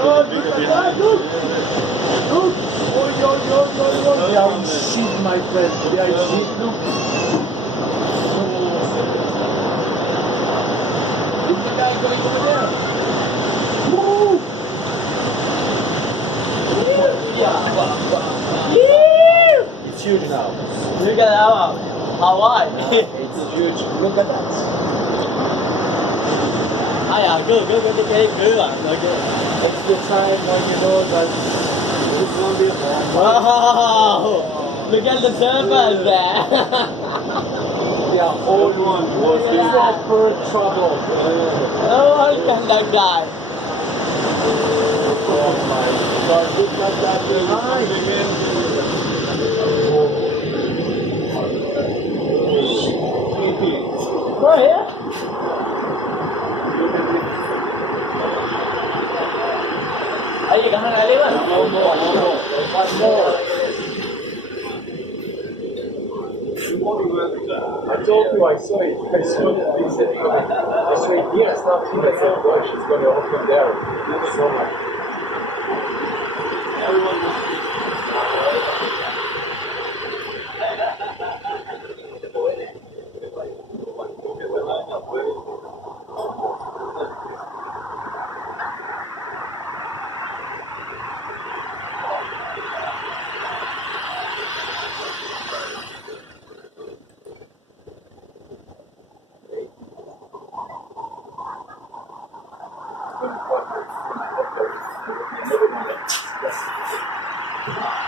Behind sheep, my friend. Behind sheep, look. Is the guy going over there? Woo! It's huge now. Look at that Hawaii. It's huge. Look at that. Ai à, cứ à. It's the time when you know that it's going to be home. Wow! Look at the surface there. Yeah, old one. Look at that. Proper trouble. No one can die. Oh my God, look at that behind. Right here. Are you going to leave it? One more. I told you I saw it. I saw it. I saw it here. It's not here. It's not bush. It's going to open there. So much. Yes.